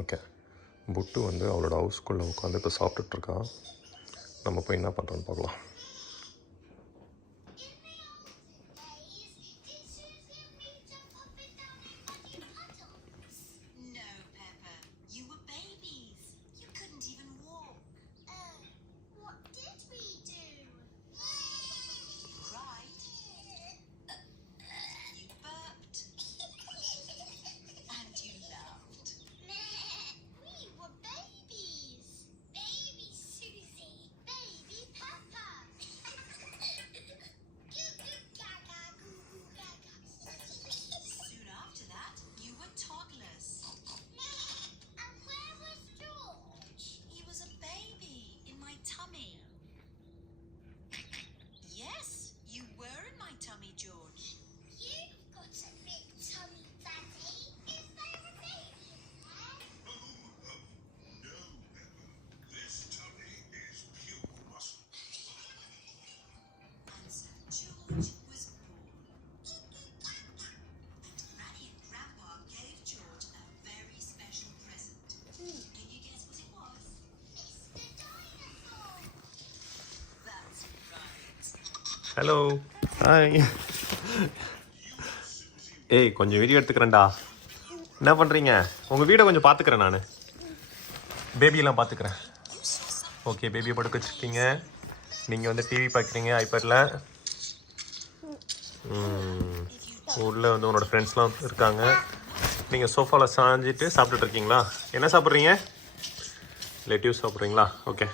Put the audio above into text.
ஓகே, புட்டு வந்து அவளோட ஹவுஸ்குள்ளே உட்காந்து இப்போ சாப்பிட்டுட்ருக்கா. நம்ம போய் என்ன பண்ணுறோன்னு பார்க்கலாம். Hello, hi. ஏய், கொஞ்சம் வீடியோ எடுத்துக்கிறேன்டா. என்ன பண்ணுறீங்க? உங்கள் வீடை கொஞ்சம் பார்த்துக்கிறேன் நான். பேபியெல்லாம் பார்த்துக்கிறேன். ஓகே, பேபியை படுக்க வச்சுருக்கீங்க. நீங்கள் வந்து டிவி பார்க்குறீங்க ஐபேடில். உள்ளே வந்து உன்னோட ஃப்ரெண்ட்ஸ்லாம் இருக்காங்க. நீங்கள் சோஃபாவில் சாஞ்சிட்டு சாப்பிட்டுட்டு இருக்கீங்களா? என்ன சாப்பிட்றீங்க? லெட்யூஸ் சாப்பிட்றீங்களா? ஓகே.